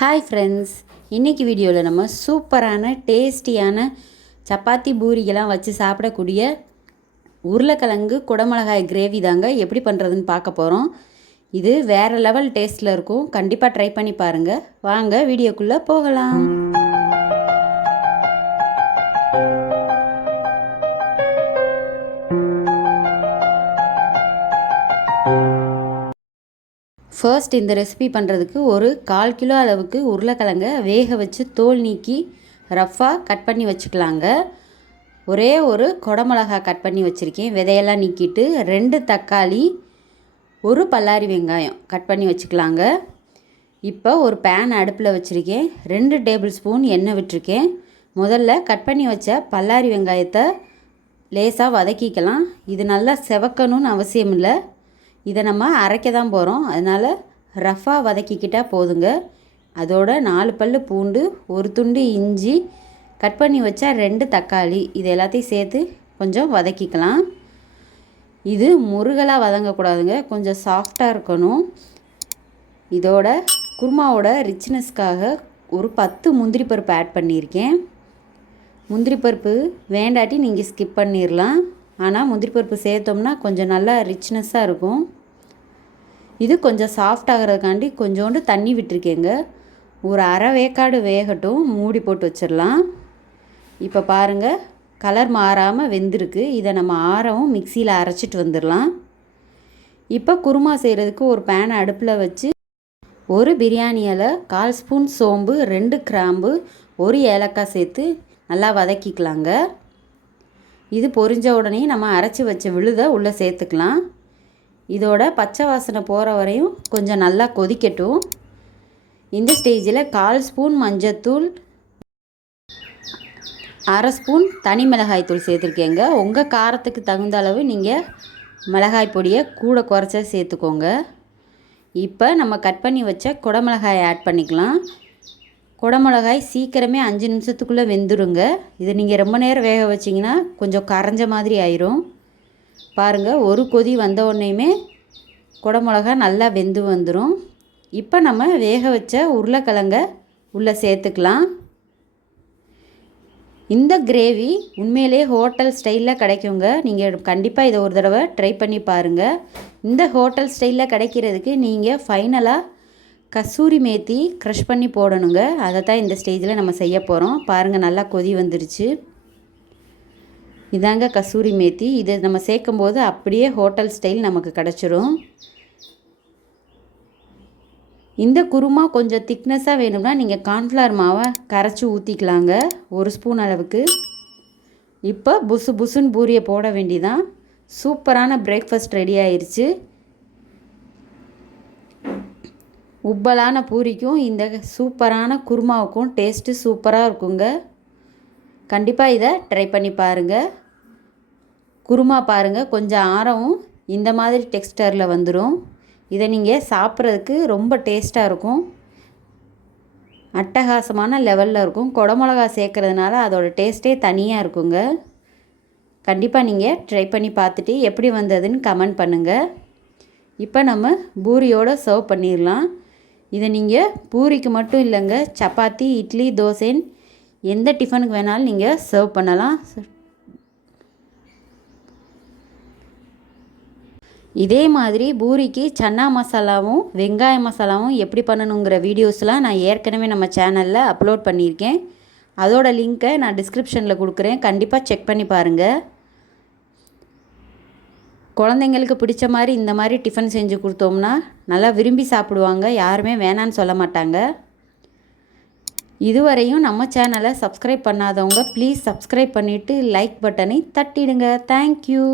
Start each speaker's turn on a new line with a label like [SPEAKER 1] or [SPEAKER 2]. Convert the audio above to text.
[SPEAKER 1] Hi friends இன்றைக்கி வீடியோவில் நம்ம சூப்பரான டேஸ்டியான சப்பாத்தி பூரிகெல்லாம் வச்சு சாப்பிடக்கூடிய உருளைக்கிழங்கு குடமிளகாய் கிரேவி தாங்க எப்படி பண்ணுறதுன்னு பார்க்க போகிறோம் இது வேறு லெவல் டேஸ்ட்டில் இருக்கும். கண்டிப்பாக ட்ரை பண்ணி பாருங்கள் வாங்க வீடியோக்குள்ளே போகலாம். ஃபர்ஸ்ட் இந்த ரெசிபி பண்ணுறதுக்கு ஒரு கால் கிலோ அளவுக்கு உருளைக்கிழங்க வேக வச்சு தோல் நீக்கி ரஃப்பாக கட் பண்ணி வச்சுக்கலாங்க. ஒரே ஒரு குடமிளகா கட் பண்ணி வச்சுருக்கேன். விதையெல்லாம் நீக்கிட்டு ரெண்டு தக்காளி ஒரு பல்லாரி வெங்காயம் கட் பண்ணி வச்சுக்கலாங்க. இப்போ ஒரு பேன் அடுப்பில் வச்சுருக்கேன். ரெண்டு டேபிள் ஸ்பூன் எண்ணெய் விட்டுருக்கேன். முதல்ல கட் பண்ணி வச்ச பல்லாரி வெங்காயத்தை லேசாக வதக்கிக்கலாம். இது நல்லா செவக்கணும்னு அவசியம் இல்லை இதை நம்ம அரைக்க தான் போகிறோம் அதனால் ரஃப்பாக வதக்கிக்கிட்டால் போதுங்க. அதோட நாலு பல் பூண்டு ஒரு துண்டு இஞ்சி கட் பண்ணி வச்சா ரெண்டு தக்காளி. இது எல்லாத்தையும் சேர்த்து கொஞ்சம் வதக்கிக்கலாம். இது முருகலாக வதங்கக்கூடாதுங்க. கொஞ்சம் சாஃப்டாக இருக்கணும். இதோட குருமாவோட ரிச்னஸ்க்காக ஒரு பத்து முந்திரி பருப்பு ஆட் பண்ணியிருக்கேன். முந்திரி பருப்பு வேண்டாட்டி நீங்கள் ஸ்கிப் பண்ணிடலாம் ஆனால் முந்திரி பருப்பு சேர்த்தோம்னா கொஞ்சம் நல்லா ரிச்னஸ்ஸாக இருக்கும். இது கொஞ்சம் சாஃப்ட் ஆகிறதுக்காண்டி கொஞ்சோண்டு தண்ணி விட்டுருக்கேங்க. ஒரு அரை வேக்காடு வேகட்டும் மூடி போட்டு வச்சிடலாம் இப்போ பாருங்கள் கலர் மாறாமல் வெந்திருக்கு. இதை நம்ம ஆறவும் மிக்சியில் அரைச்சிட்டு வந்துடலாம் இப்போ குருமா செய்கிறதுக்கு ஒரு பேனை அடுப்பில் வச்சு ஒரு பிரியாணி இலை கால் ஸ்பூன் சோம்பு ரெண்டு கிராம்பு ஒரு ஏலக்காய் சேர்த்து நல்லா வதக்கிக்கலாங்க. இது பொரிஞ்ச உடனே நம்ம அரைச்சி வச்ச விழுதை உள்ளே சேர்த்துக்கலாம். இதோட பச்சை வாசனை போகிற வரையும் கொஞ்சம் நல்லா கொதிக்கட்டும். இந்த ஸ்டேஜில் கால் ஸ்பூன் மஞ்சத்தூள் அரை ஸ்பூன் தனி மிளகாய் தூள் சேர்த்துருக்கேங்க. உங்கள் காரத்துக்கு தகுந்த அளவு நீங்கள் மிளகாய் பொடியை கூட குறைச்சா சேர்த்துக்கோங்க. இப்போ நம்ம கட் பண்ணி வச்ச குடமிளகாயை ஆட் பண்ணிக்கலாம். குடமிளகாய் சீக்கிரமே அஞ்சு நிமிஷத்துக்குள்ளே வெந்துருங்க. இது நீங்கள் ரொம்ப நேரம் வேக வச்சிங்கன்னா கொஞ்சம் கரைஞ்ச மாதிரி ஆயிரும். பாருங்கள் ஒரு கொதி வந்த உடனேயுமே குடமிளகா நல்லா வெந்து வந்துடும் இப்போ நம்ம வேக வச்ச உருளைக்கிழங்க உள்ளே சேர்த்துக்கலாம். இந்த கிரேவி உண்மையிலே ஹோட்டல் ஸ்டைலில் கிடைக்குங்க. நீங்கள் கண்டிப்பாக இதை ஒரு தடவை ட்ரை பண்ணி பாருங்கள் இந்த ஹோட்டல் ஸ்டைலில் கிடைக்கிறதுக்கு நீங்கள் ஃபைனலாக கசூரி மேத்தி க்ரஷ் பண்ணி போடணுங்க. அதை தான் இந்த ஸ்டேஜில் நம்ம செய்ய போகிறோம் பாருங்கள் நல்லா கொதி வந்துருச்சு. இதாங்க கசூரி மேத்தி. இதை நம்ம சேர்க்கும்போது அப்படியே ஹோட்டல் ஸ்டைல் நமக்கு கிடச்சிரும். இந்த குருமா கொஞ்சம் திக்னஸாக வேணும்னா நீங்கள் கார்ன்ஃப்ளவர் மாவை கரைச்சி ஊற்றிக்கலாங்க ஒரு ஸ்பூன் அளவுக்கு. இப்போ புசு புசுன்னு பூரியை போட வேண்டிதான். சூப்பரான பிரேக்ஃபாஸ்ட் ரெடி ஆயிடுச்சு உப்பலான பூரிக்கும் இந்த சூப்பரான குருமாவுக்கும் டேஸ்ட்டு சூப்பராக இருக்குங்க. கண்டிப்பாக இதை ட்ரை பண்ணி பாருங்கள் குருமா பாருங்கள் கொஞ்சம் ஆரவும் இந்த மாதிரி டெக்ஸ்டரில் வந்துடும் இதை நீங்கள் சாப்பிட்றதுக்கு ரொம்ப டேஸ்ட்டாக இருக்கும். அட்டகாசமான லெவலில் இருக்கும். குடமிளகா சேர்க்குறதுனால அதோடய டேஸ்ட்டே தனியாக இருக்குங்க. கண்டிப்பாக நீங்கள் ட்ரை பண்ணி பார்த்துட்டு எப்படி வந்ததுன்னு கமெண்ட் பண்ணுங்கள் இப்போ நம்ம பூரியோடு சர்வ் பண்ணிடலாம். இதை நீங்கள் பூரிக்கு மட்டும் இல்லைங்க. சப்பாத்தி இட்லி தோசைன்னு எந்த டிஃபனுக்கு வேணாலும் நீங்கள் சர்வ் பண்ணலாம். இதே மாதிரி பூரிக்கு சன்னா மசாலாவும் வெங்காய மசாலாவும் எப்படி பண்ணணுங்கிற வீடியோஸ்லாம் நான் ஏற்கனவே நம்ம சேனலில் அப்லோட் பண்ணியிருக்கேன். அதோட லிங்க்கை நான் டிஸ்கிரிப்ஷனில் கொடுக்குறேன். கண்டிப்பாக செக் பண்ணி பாருங்கள் குழந்தைங்களுக்கு பிடிச்ச மாதிரி இந்த மாதிரி டிஃபன் செஞ்சு கொடுத்தோம்னா நல்லா விரும்பி சாப்பிடுவாங்க. யாருமே வேணான்னு சொல்ல மாட்டாங்க. இதுவரையும் நம்ம சேனலை சப்ஸ்கிரைப் பண்ணாதவங்க ப்ளீஸ் சப்ஸ்கிரைப் பண்ணிவிட்டு லைக் பட்டனை தட்டிடுங்க. தேங்க்யூ